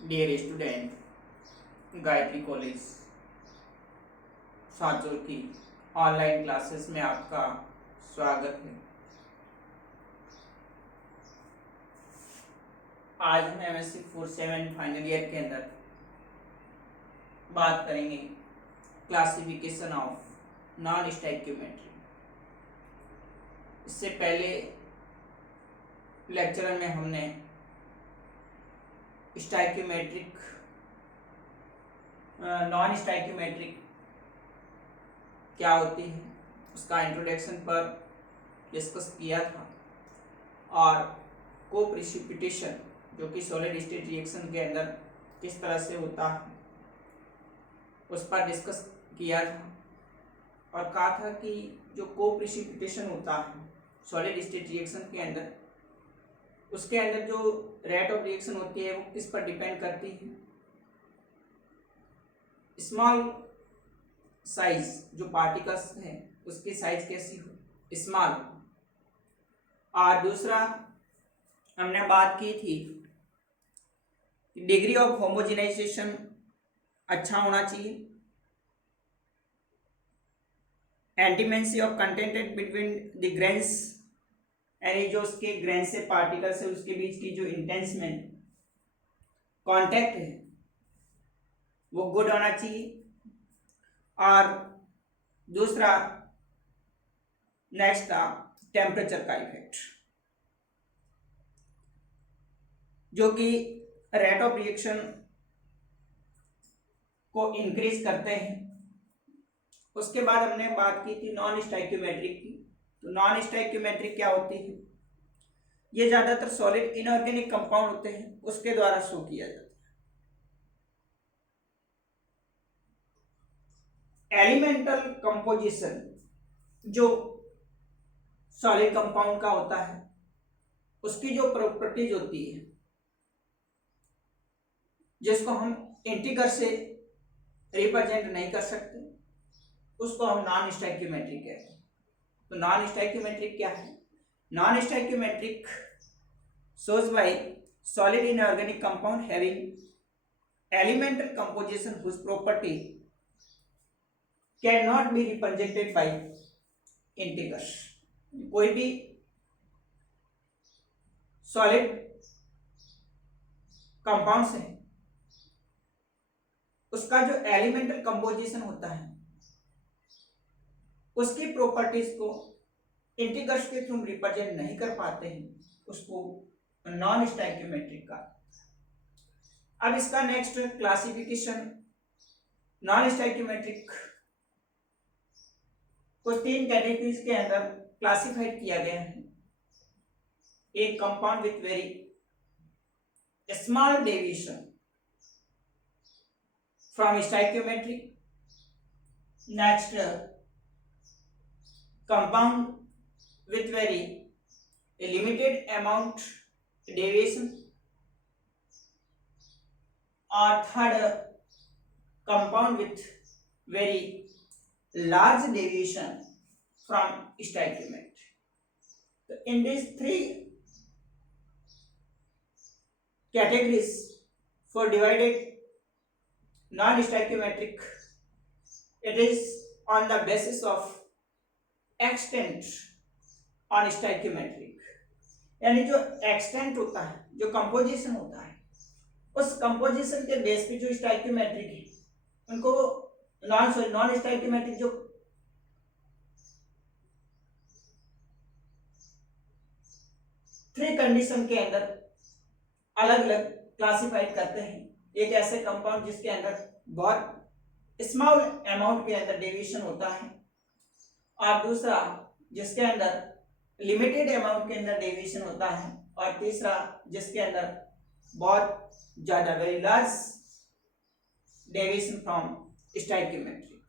Dear student, Gayatri college Sanchore की online classes में आपका स्वागत है। आज हम MSc 47 फाइनल ईयर के अंदर बात करेंगे क्लासिफिकेशन ऑफ नॉन स्टैक्योमेट्री। इससे पहले लेक्चर में हमने स्टैक्योमेट्रिक नॉन स्टैक्योमेट्रिक क्या होती है उसका इंट्रोडक्शन पर डिस्कस किया था, और को प्रिसिपिटेशन जो कि सॉलिड स्टेट रिएक्शन के अंदर किस तरह से होता है उस पर डिस्कस किया था, और कहा था कि जो को प्रिसिपिटेशन होता है सॉलिड स्टेट रिएक्शन के अंदर, उसके अंदर जो रेट ऑफ रिएक्शन होती है वो किस पर डिपेंड करती है। स्मॉल साइज जो पार्टिकल्स हैं उसकी साइज कैसी हो, स्मॉल। और दूसरा हमने बात की थी डिग्री ऑफ होमोजेनाइजेशन अच्छा होना चाहिए, intimacy of contented between the grains, यानी जो उसके ग्रेन से पार्टिकल्स है उसके बीच की जो इंटेंस में कांटेक्ट है वो गुड होना चाहिए। और दूसरा नेक्स्ट था टेम्परेचर का इफेक्ट, जो कि रेट ऑफ रिएक्शन को इंक्रीज करते हैं। उसके बाद हमने बात की थी नॉन स्टैक्योमेट्रिक की। तो नॉन स्टैक्योमेट्रिक क्या होती है, ये ज्यादातर सॉलिड इनऑर्गेनिक कंपाउंड होते हैं उसके द्वारा शो किया जाता है। एलिमेंटल कंपोजिशन जो सॉलिड कंपाउंड का होता है उसकी जो प्रॉपर्टीज होती है जिसको हम इंटीगर से रिप्रेजेंट नहीं कर सकते उसको हम नॉन स्टैक्योमेट्रिक कहते हैं। तो नॉन स्टैक्योमेट्रिक क्या है? Non stoichiometric shows by solid inorganic compound having elemental composition whose property cannot be represented by integers। कोई भी सॉलिड कंपाउंड्स है उसका जो एलिमेंटल कंपोजिशन होता है उसकी प्रॉपर्टीज को इंटीगर्स के थ्रू रिप्रेजेंट नहीं कर पाते हैं, उसको नॉन स्टैक्योमेट्रिक का। अब इसका नेक्स्ट क्लासिफिकेशन नॉन स्टैक्योमेट्रिक को 3 कैटेगरीज के अंदर क्लासिफाइड किया गया है। एक compound with very small deviation from stoichiometric, next compound with very limited amount deviation, or third compound with very large deviation from stoichiometry. So in these 3 categories for divided non-stoichiometric, it is on the basis of extent on stoichiometric, यानी जो extent होता है, जो composition होता है, उस composition के base पे जो स्टैक्योमेट्रिक है उनको नॉन स्टैक्योमेट्रिक जो थ्री कंडीशन के अंदर अलग अलग क्लासिफाइड करते हैं। एक ऐसे कंपाउंड जिसके अंदर बहुत स्मॉल अमाउंट के अंदर डेविएशन होता है, और दूसरा जिसके अंदर लिमिटेड अमाउंट के अंदर डेविएशन होता है, और तीसरा जिसके अंदर बहुत ज्यादा very large deviation from stoichiometric.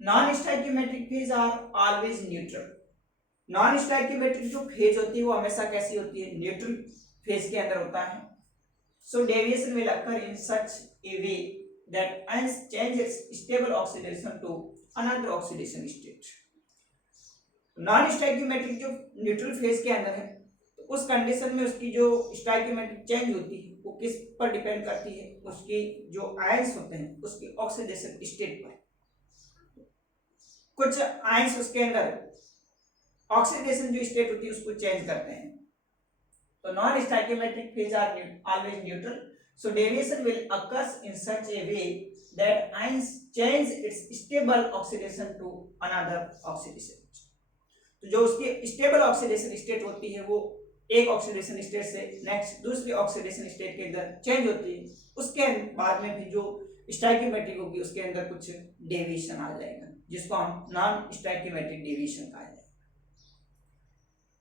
Non stoichiometric phase are always neutral. Non stoichiometric जो फेज होती है वो हमेशा कैसी होती है, न्यूट्रल फेज के अंदर होता है। So deviation will occur in such a way that ions change its stable oxidation to another oxidation state. Non stoichiometric जो न्यूट्रल फेज के अंदर है तो तो उस कंडीशन में उसकी जो स्टोइकियोमेट्रिक चेंज होती है वो किस पर डिपेंड करती है, उसकी जो आयंस होते हैं उसकी ऑक्सीडेशन स्टेट पर। कुछ आयंस उसके अंदर ऑक्सीडेशन जो स्टेट होती है उसको चेंज करते हैं। तो non stoichiometric phase are always neutral, so deviation will occurs in such a way that ions change its stable oxidation to another oxidation। तो जो उसकी स्टेबल ऑक्सीडेशन स्टेट होती है वो एक ऑक्सीडेशन स्टेट से नेक्स्ट दूसरी ऑक्सीडेशन स्टेट के अंदर चेंज होती है, उसके बाद में भी जो स्टोइकियोमेट्रिक होगी उसके अंदर कुछ डेविएशन आ जाएगा जिसको हम नॉन स्टोइकियोमेट्रिक डेविएशन कहा जाएगा।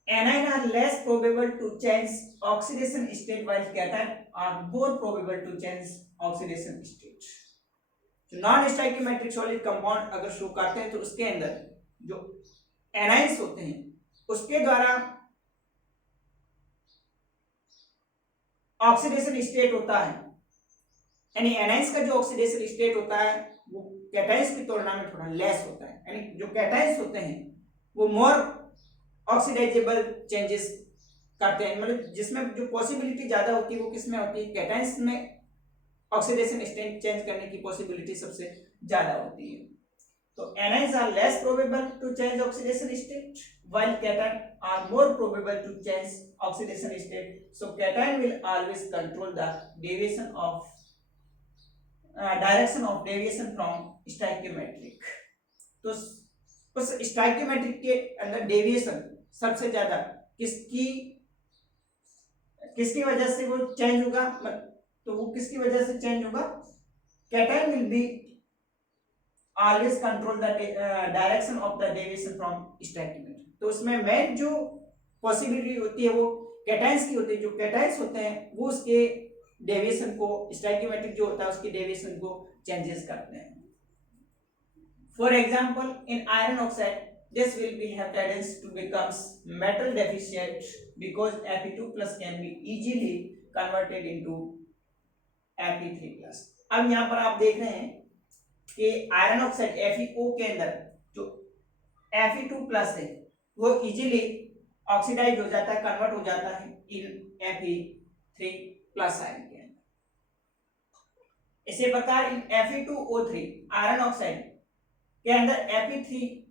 Anion are less probable to change oxidation state while cation are more probable to change oxidation state। जो नॉन स्टोइकियोमेट्रिक सॉलिड कंपाउंड अगर शो करते हैं तो उसके अंदर जो एनाइंस होते हैं उसके द्वारा ऑक्सीडेशन स्टेट होता है, यानी एनाइंस का जो ऑक्सीडेशन स्टेट होता है वो कैटाइंस की तुलना में थोड़ा लेस होता है, यानी जो कैटाइंस होते हैं वो मोर ऑक्सीडाइजेबल चेंजेस करते हैं, मतलब जिसमें जो पॉसिबिलिटी ज्यादा होती है वो किसमें होती है, कैटाइंस में ऑक्सीडेशन स्टेट चेंज करने की पॉसिबिलिटी सबसे ज्यादा होती है। तो anions are less probable to change oxidation state while cation are more probable to change oxidation state, so cation will always control the deviation of direction of deviation from stoichiometric. तो उस stoichiometric के अंदर deviation सबसे ज्यादा किसकी वजह से वो चेंज होगा, तो वो किसकी वजह से चेंज होगा, cation will be always control the direction of the deviation from stoichiometric. तो उसमें मेन जो पॉसिबिलिटी होती है वो कैटायंस की होती है, जो कैटायंस होते हैं वो उसके डेविएशन को स्टोइकियोमेट्रिक जो होता है उसके डेविएशन को चेंजेस करते हैं। For example in iron oxide this will be have tendency to becomes metal deficient because Fe2+ can be easily converted into Fe3+। अब यहाँ पर आप देख रहे हैं कि आयरन ऑक्साइड FeO के अंदर जो Fe2+ है वो इजीली ऑक्सीडाइज हो जाता है, कन्वर्ट हो जाता है इन Fe3+ आयन के अंदर। इसी प्रकार इन Fe2O3 आयरन ऑक्साइड के अंदर Fe3+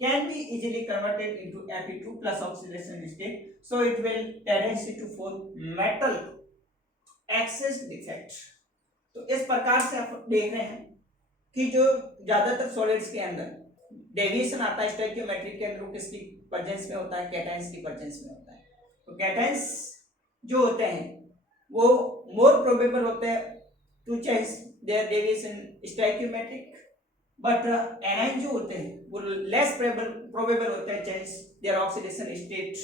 can be easily converted into Fe2+ oxidation state, so it will tendency to form metal excess defect। तो इस प्रकार से आप देख रहे हैं कि जो ज्यादातर सॉलिड्स के अंदर डेविएशन आता है स्टोइकियोमेट्रिक के अंदर वो किसकी प्रेजेंस में होता है, कैटायंस की प्रेजेंस में होता है। तो कैटायंस जो होते हैं वो मोर प्रोबेबल होते हैं to change their deviation stoichiometric, but anion जो होते हैं वो लेस प्रोबेबल होते हैं चेंज देयर ऑक्सीडेशन स्टेट।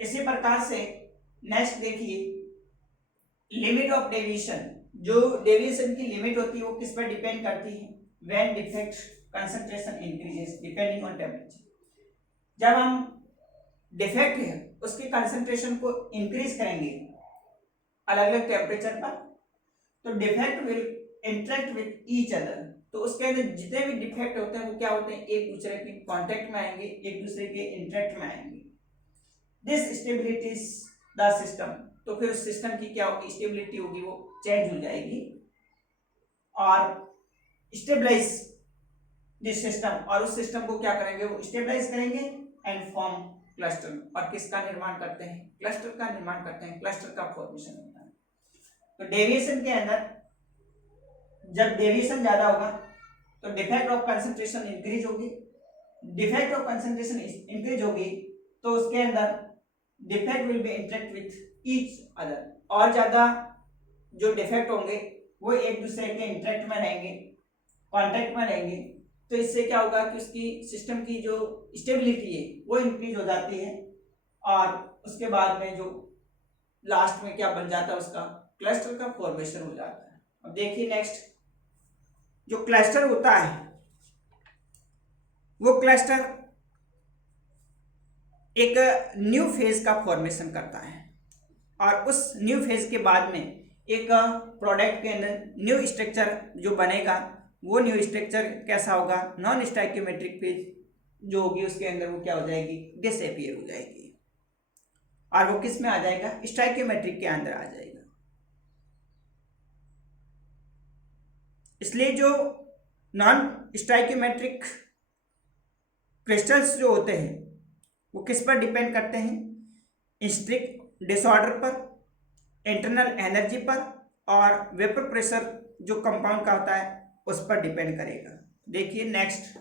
इसी प्रकार से नेक्स्ट देखिए लिमिट ऑफ डेविएशन। जो डेविएशन की लिमिट होती है वो किस पर डिपेंड करती है, when defect concentration increases depending on temperature. जब हम डिफेक्ट है उसके कंसंट्रेशन को इंक्रीज करेंगे अलग अलग टेम्परेचर पर, तो defect will interact with each other. तो उसके अंदर जितने भी डिफेक्ट होते हैं वो क्या होते हैं, एक दूसरे के कांटेक्ट में आएंगे, एक दूसरे के इंटरेक्ट में आएंगे। दिस स्टेबिलिटीज द सिस्टम, तो फिर उस सिस्टम की क्या होगी, स्टेबिलिटी होगी वो चेंज हो जाएगी और स्टेबलाइज दिस सिस्टम, और उस सिस्टम को क्या करेंगे वो स्टेबलाइज करेंगे एंड फॉर्म क्लस्टर। और किसका निर्माण करते हैं, क्लस्टर का निर्माण करते हैं, क्लस्टर का फॉर्मेशन होता है। तो डेविएशन के अंदर जब डेविएशन ज्यादा होगा तो डिफेक्ट ऑफ कंसंट्रेशन इंक्रीज होगी, डिफेक्ट ऑफ कंसंट्रेशन इंक्रीज होगी तो उसके अंदर defect will be interact with each other, और ज्यादा जो डिफेक्ट होंगे वो एक दूसरे के इंटरेक्ट में रहेंगे, कांटेक्ट में रहेंगे। तो इससे क्या होगा कि उसकी सिस्टम की जो स्टेबिलिटी है वो इंक्रीज हो जाती है और उसके बाद में जो लास्ट में क्या बन जाता है उसका क्लस्टर का फॉर्मेशन हो जाता है। अब देखिए नेक्स्ट जो क्लस्टर होता है वो क्लस्टर एक न्यू फेज का फॉर्मेशन करता है और उस न्यू फेज के बाद में एक प्रोडक्ट के अंदर न्यू स्ट्रक्चर जो बनेगा वो न्यू स्ट्रक्चर कैसा होगा, नॉन स्टोइकियोमेट्रिक फेज जो होगी उसके अंदर वो क्या हो जाएगी, डिसअपियर हो जाएगी, और वो किस में आ जाएगा, स्टोइकियोमेट्रिक के अंदर आ जाएगा। इसलिए जो नॉन स्टोइकियोमेट्रिक क्रिस्टल्स जो होते हैं वो किस पर डिपेंड करते हैं, स्ट्रिक डिसऑर्डर पर, इंटरनल एनर्जी पर, और वेपर प्रेशर जो कंपाउंड का होता है उस पर डिपेंड करेगा। देखिए नेक्स्ट,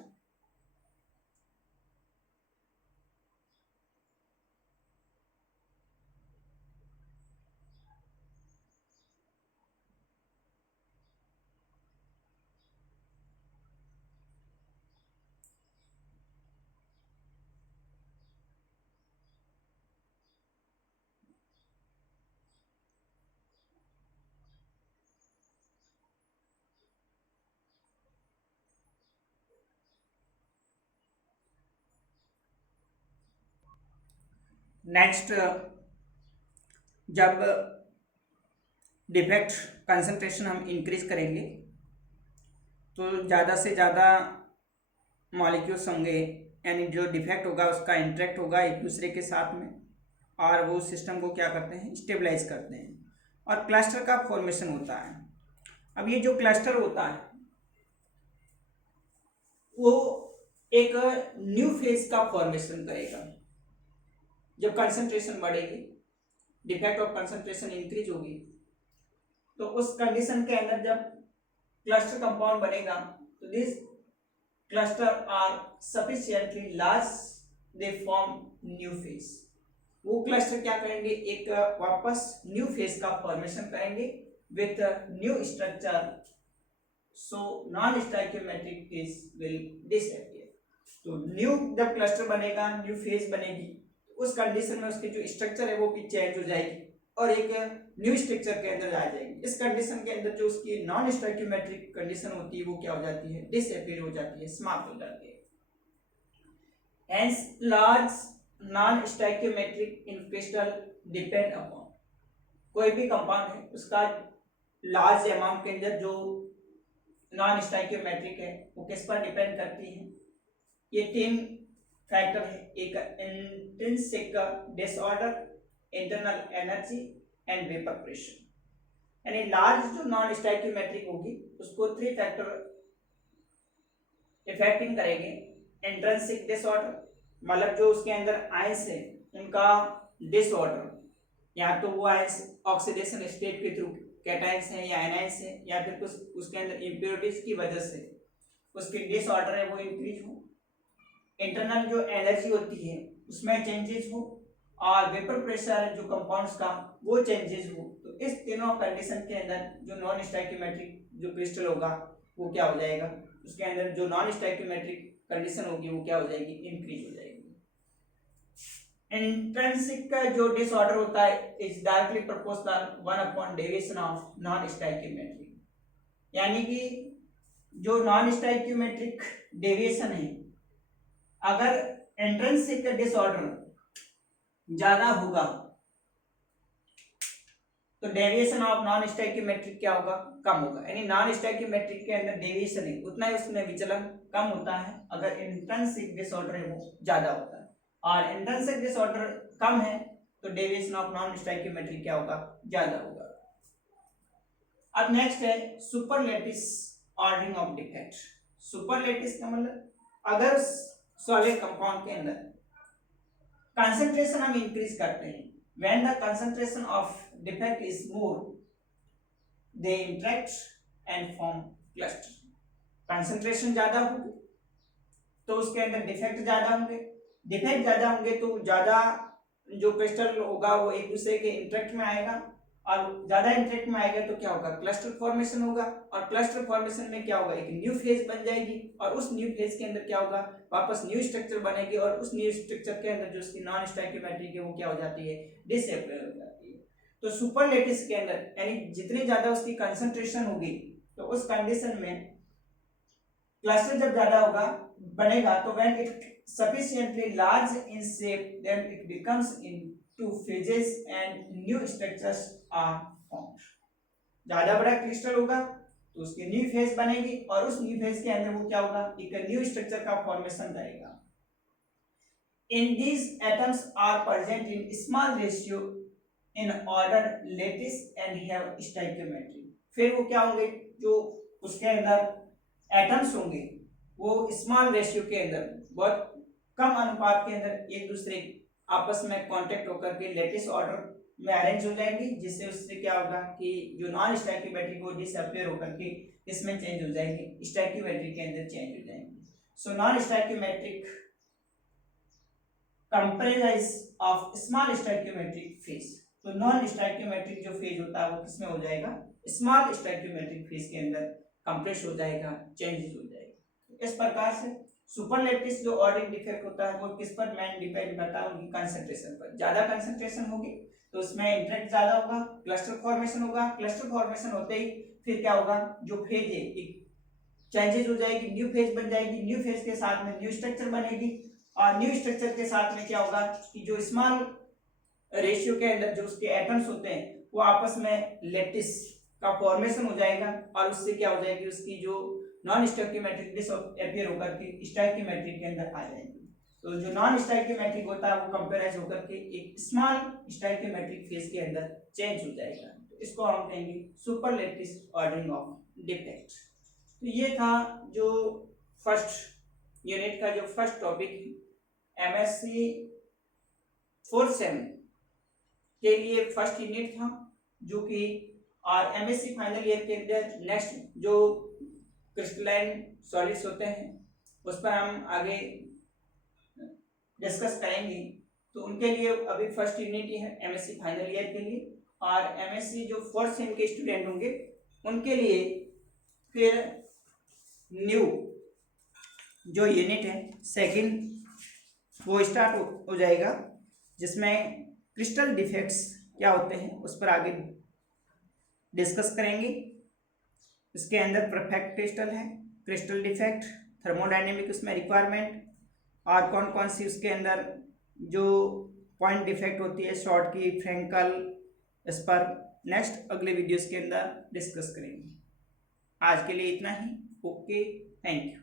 नेक्स्ट जब डिफेक्ट कंसंट्रेशन हम इंक्रीज करेंगे तो ज़्यादा से ज़्यादा मॉलिक्यूल्स होंगे, यानी जो डिफेक्ट होगा उसका इंटरेक्ट होगा एक दूसरे के साथ में, और वो सिस्टम को क्या करते हैं, स्टेबलाइज करते हैं, और क्लस्टर का फॉर्मेशन होता है। अब ये जो क्लस्टर होता है वो एक न्यू फेज का फॉर्मेशन करेगा। जब कंसंट्रेशन बढ़ेगी, डिफेक्ट ऑफ कंसंट्रेशन इंक्रीज होगी, तो उस कंडीशन के अंदर जब क्लस्टर कंपाउंड बनेगा तो this cluster are sufficiently large, they form new phase. वो क्लस्टर क्या करेंगे, एक वापस न्यू फेज का फॉर्मेशन करेंगे with new structure, so non stoichiometric phase will disappear. तो न्यू जब क्लस्टर बनेगा, न्यू फेज बनेगी, उस कंडीशन में उसकी जो स्ट्रक्चर है वो भी चेंज हो जाएगी और एक न्यू स्ट्रक्चर के अंदर आ जाएगी। इस कंडीशन के अंदर जो उसकी नॉन स्टोइकियोमेट्रिक कंडीशन होती है वो क्या हो जाती है, डिसअपियर हो जाती है, समाप्त हो जाती है। हेंस लार्ज नॉन स्टोइकियोमेट्रिक इन क्रिस्टल डिपेंड अपॉन, कोई भी कंपाउंड है उसका लार्ज अमाउंट के अंदर जो नॉन स्टोइकियोमेट्रिक है वो किस पर डिपेंड करती है, ये तीन फैक्टर है, एक intrinsic disorder, internal energy and vapour pressure. यानी लार्ज जो नॉन स्टोइकियोमेट्रिक होगी उसको थ्री फैक्टर इफेक्टिंग करेंगे। इंट्रिंसिक डिसऑर्डर मतलब जो उसके अंदर आयंस है उनका डिसऑर्डर, या तो वो आयंस ऑक्सीडेशन स्टेट के थ्रू कैटायंस हैं या एनायंस हैं, या फिर कुछ उसके अंदर इम्प्योरिटीज की वजह से उसके डिसऑर्डर है वो इंक्रीज हो, इंटरनल जो एनर्जी होती है उसमें चेंजेस हो, और वेपर प्रेशर जो कंपाउंड्स का वो चेंजेस हो। तो इस तीनों कंडीशन के अंदर जो नॉन स्टोइकियोमेट्रिक जो क्रिस्टल होगा वो क्या हो जाएगा, उसके अंदर जो नॉन स्टोइकियोमेट्रिक कंडीशन होगी वो क्या हो जाएगी, इंक्रीज हो जाएगी। इंट्रिंसिक का जो डिसऑर्डर होता है is directly proportional 1 deviation of non stoichiometric, यानी कि जो नॉन स्टोइकियोमेट्रिक डेविएशन है, अगर इंट्रिंसिक डिसऑर्डर ज्यादा होगा तो डेविएशन ऑफ नॉन स्टोइकियोमेट्रिक क्या होगा, कम होगा। यानी नॉन स्टोइकियोमेट्रिक के अंदर डेविएशन है उतना ही उसमें विचलन कम होता है अगर इंट्रिंसिक डिसऑर्डर है वो ज्यादा होता है, और इंट्रिंसिक डिसऑर्डर कम है तो डेविएशन ऑफ नॉन स्टोइकियोमेट्रिक क्या होगा, ज्यादा होगा। अब नेक्स्ट है सुपरलेटिस ऑर्डरिंग ऑफ डिफेक्ट। सुपरलेटिस का मतलब अगर सॉलिड कंपाउंड के अंदर कंसंट्रेशन हम इंक्रीज करते हैं, when the concentration of defect is more they interact and form cluster। Concentration ज्यादा होगी तो उसके अंदर डिफेक्ट ज्यादा होंगे, डिफेक्ट ज्यादा होंगे तो ज्यादा जो क्रिस्टल होगा वो एक दूसरे के इंटरेक्ट में आएगा, और ज्यादा इंटरेक्ट में आएगा तो क्या होगा, क्लस्टर फॉर्मेशन होगा, और क्लस्टर फॉर्मेशन में क्या होगा, एक न्यू फेज बन जाएगी, और उस न्यू फेज के अंदर क्या होगा, वापस न्यू स्ट्रक्चर बनेगी, और उस न्यू स्ट्रक्चर के अंदर जो उसकी नॉन स्टोइकियोमेट्रिक है वो क्या हो जाती है, डिसअपियर हो जाती है। तो सुपरलेटिस के अंदर यानी जितनी ज्यादा उसकी कंसंट्रेशन होगी तो उस कंडीशन में क्लस्टर जब ज्यादा होगा बनेगा तो when it sufficiently large in shape then it becomes into phases and new structures are formed। ज्यादा बड़ा क्रिस्टल होगा तो उसकी न्यू फेज बनेगी और उस न्यू फेज के अंदर वो क्या होगा, एक न्यू स्ट्रक्चर का फॉर्मेशन करेगा। In these atoms are present in small ratio in order lattice and have stoichiometry. फिर वो क्या होंगे, जो उसके अंदर एटम्स होंगे वो स्मॉल रेशियो के अंदर बहुत कम अनुपात के अंदर एक दूसरे आपस में कांटेक्ट होकर के लेटिस ऑर्डर में अरेंज हो जाएंगी, जिससे उससे क्या होगा कि जो नॉन स्टैक्योमेट्रिक वो डिसअपियर होकर के इसमें चेंज हो जाएंगे, स्टैक्योमेट्रिक के अंदर चेंज हो जाएंगे. So non stoichiometric comprise of small stoichiometric phase. तो नॉन स्टैक्योमेट्रिक जो फेज होता है वो किसमें हो जाएगा, स्मॉल स्टैक्योमेट्रिक फेज के अंदर कंप्रेस हो जाएगा, चेंजेस हो जाएगा. इस प्रकार से सुपरलेटिस जो ऑर्डरिंग डिफेक्ट होता है वो किस पर मेन डिपेंड करता है, उनकी कंसंट्रेशन पर. ज्यादा कंसंट्रेशन होगी तो उसमें इंटरेक्ट ज्यादा होगा, क्लस्टर फॉर्मेशन होगा. क्लस्टर फॉर्मेशन होते ही फिर क्या होगा, जो फेज है एक चेंजेस हो जाएगी, न्यू फेज बन जाएगी. न्यू फेज के साथ में न्यू स्ट्रक्चर बनेगी और न्यू स्ट्रक्चर के साथ में क्या होगा कि जो स्मॉल रेशियो के अंदर जो उसके एटम्स होते हैं वो आपस में लेटिस का फॉर्मेशन हो जाएगा और उससे क्या हो जाएगी, उसकी जो नॉन स्टैक्योमेट्रिक डिसअपियर होकर के स्टैक्योमेट्रिक के अंदर आ जाएंगे. तो जो नॉन स्टैक्योमेट्रिक होता है वो कंपेराइज होकर के एक स्मॉल स्टैक्योमेट्रिक फेज के अंदर चेंज हो जाएगा. तो इसको हम कहेंगे सुपरलेटिस ऑर्डरिंग ऑफ डिफेक्ट. तो ये था जो फर्स्ट यूनिट का जो फर्स्ट टॉपिक है एमएससी 47 के लिए फर्स्ट यूनिट था, जो कि और एमएससी फाइनल ईयर के अंदर नेक्स्ट जो क्रिस्टलाइन सॉलिड्स होते हैं उस पर हम आगे डिस्कस करेंगे. तो उनके लिए अभी फर्स्ट यूनिट ही है एमएससी फाइनल ईयर के लिए, और एमएससी जो फोर्थ सेम के स्टूडेंट होंगे उनके लिए फिर न्यू जो यूनिट है सेकंड वो स्टार्ट हो जाएगा, जिसमें क्रिस्टल डिफेक्ट्स क्या होते हैं उस पर आगे डिस्कस करेंगे. इसके अंदर परफेक्ट क्रिस्टल है, क्रिस्टल डिफेक्ट, थर्मोडायनेमिक उसमें रिक्वायरमेंट और कौन कौन सी उसके अंदर जो पॉइंट डिफेक्ट होती है शॉर्ट की, फ्रेंकल, इस पर नेक्स्ट अगले वीडियोस के अंदर डिस्कस करेंगे. आज के लिए इतना ही. Okay, thank you.